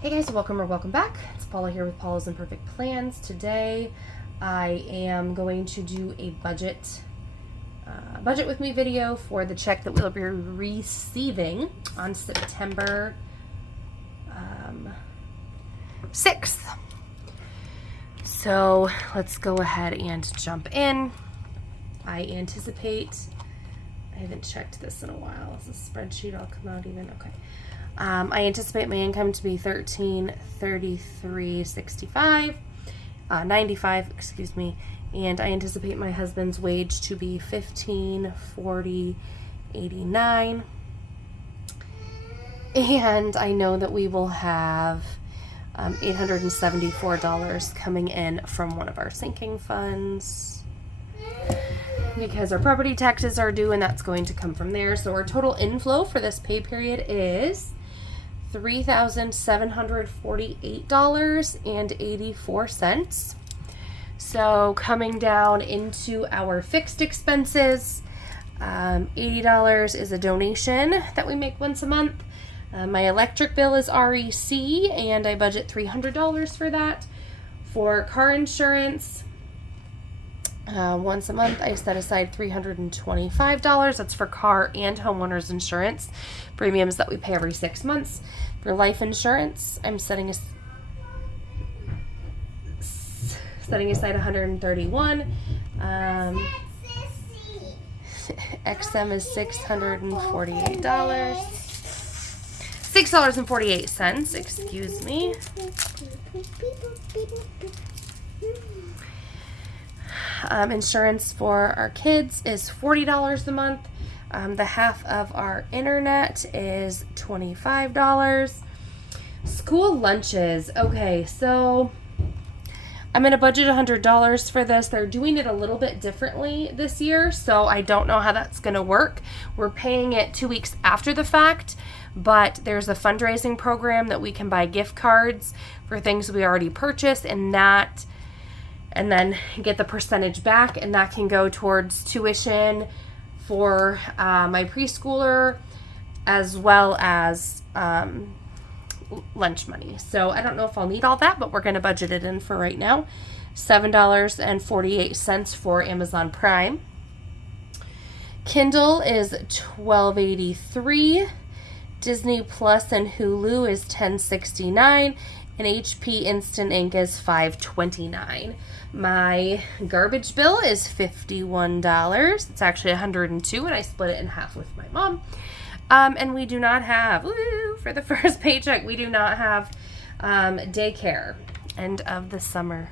Hey guys, welcome or welcome back. It's Paula here with Paula's Imperfect Plans. Today I am going to do a budget with me video for the check that we'll be receiving on September 6th. So let's go ahead and jump in. I haven't checked this in a while. Is this spreadsheet all come out even? Okay. I anticipate my income to be $1333.65, 95, excuse me, and I anticipate my husband's wage to be $1540.89, and I know that we will have $874 coming in from one of our sinking funds because our property taxes are due, and that's going to come from there. So our total inflow for this pay period is $3,748.84. So coming down into our fixed expenses, $80 is a donation that we make once a month. My electric bill is REC, and I budget $300 for that. For car insurance, once a month I set aside $325. That's for car and homeowners insurance premiums that we pay every 6 months. For life insurance, I'm setting aside $131. XM is $648. $6.48, excuse me. Insurance for our kids is $40 a month. The half of our internet is $25. School lunches. Okay, so I'm going to budget $100 for this. They're doing it a little bit differently this year, so I don't know how that's going to work. We're paying it 2 weeks after the fact, but there's a fundraising program that we can buy gift cards for things we already purchased, and then get the percentage back, and that can go towards tuition for my preschooler as well as lunch money. So I don't know if I'll need all that, but we're going to budget it in for right now. $7.48 for Amazon Prime. Kindle is $12.83. Disney Plus and Hulu is $10.69. And HP Instant Ink is $5.29. My garbage bill is $51. It's actually $102, and I split it in half with my mom. And we do not have, for the first paycheck, we do not have daycare. End of the summer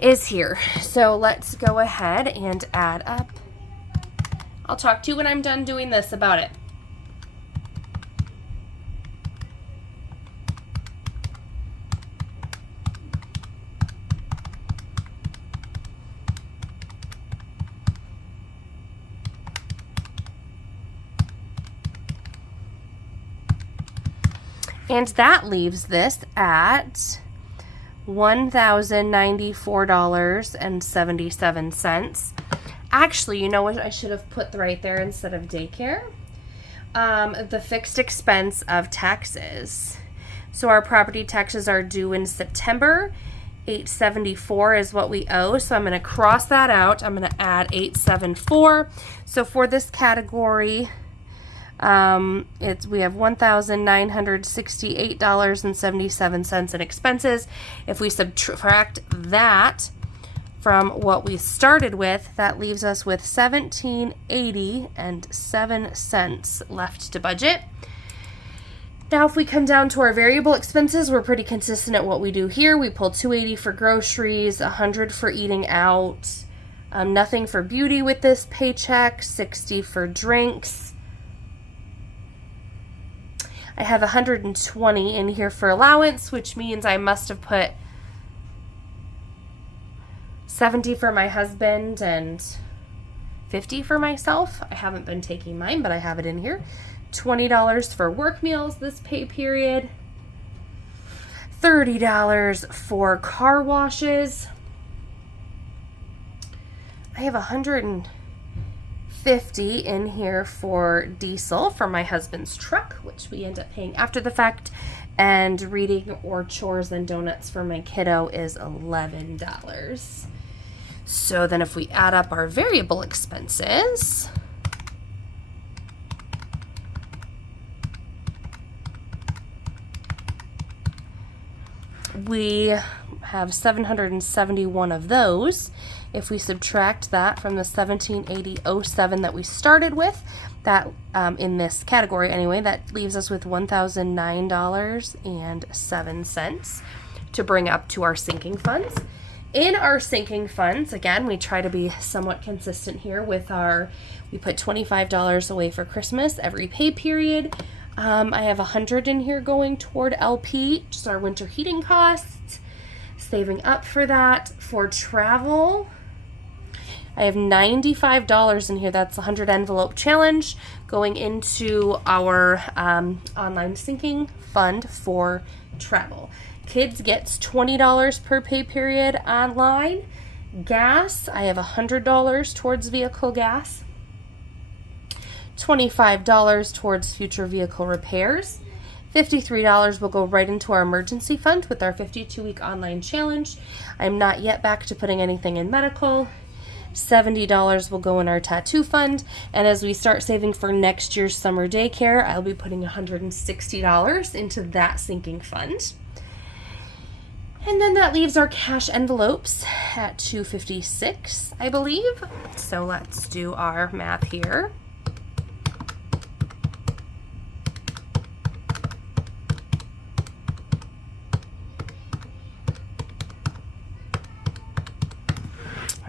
is here. So let's go ahead and add up. I'll talk to you when I'm done doing this about it. And that leaves this at $1,094.77. Actually, you know what I should have put right there instead of daycare? The fixed expense of taxes. So our property taxes are due in September. $874 is what we owe. So I'm going to cross that out. I'm going to add $874. So for this category, we have $1,968.77 in expenses. If we subtract that from what we started with, that leaves us with $17.87 left to budget. Now, if we come down to our variable expenses, we're pretty consistent at what we do here. We pull $280 for groceries, $100 for eating out, nothing for beauty with this paycheck, $60 for drinks. I have $120 in here for allowance, which means I must have put $70 for my husband and $50 for myself. I haven't been taking mine, but I have it in here. $20 for work meals this pay period. $30 for car washes. I have $150 in here for diesel for my husband's truck, which we end up paying after the fact, And reading or chores and donuts for my kiddo is $11. So then if we add up our variable expenses, we have 771 of those. If we subtract that from the 1780.07 that we started with, that in this category anyway, that leaves us with $1,009.07 to bring up to our sinking funds. In our sinking funds, again, we try to be somewhat consistent here with we put $25 away for Christmas every pay period. I have $100 in here going toward LP, just our winter heating costs, saving up for that. For travel, I have $95 in here. That's a 100 envelope challenge going into our online sinking fund for travel. Kids gets $20 per pay period online. Gas, I have $100 towards vehicle gas. $25 towards future vehicle repairs. $53 will go right into our emergency fund with our 52-week online challenge. I'm not yet back to putting anything in medical. $70 will go in our tattoo fund. And as we start saving for next year's summer daycare, I'll be putting $160 into that sinking fund. And then that leaves our cash envelopes at $256, I believe. So let's do our math here.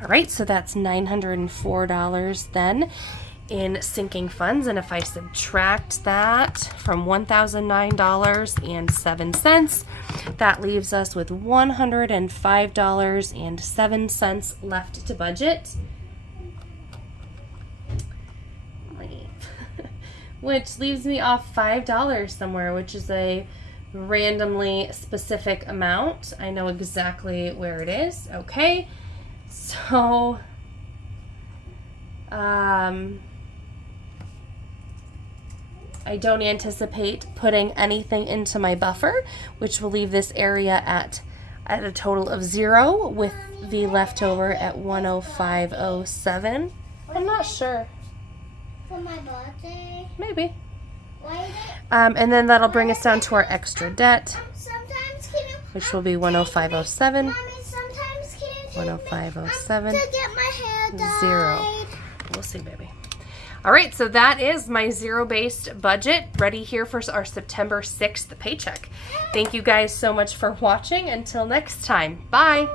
All right, so that's $904 then in sinking funds. And if I subtract that from $1,009.07, that leaves us with $105.07 left to budget. Which leaves me off $5 somewhere, which is a randomly specific amount. I know exactly where it is. Okay. So, I don't anticipate putting anything into my buffer, which will leave this area at a total of 0 with the leftover at 105.07. I'm not sure. For my birthday? Maybe. Why is it? And then that'll bring us down to our extra debt, which will be 105.07. Mommy, sometimes can you take 105.07. to get my hair dyed? 0. We'll see, baby. All right, so that is my zero-based budget ready here for our September 6th paycheck. Thank you guys so much for watching. Until next time, bye.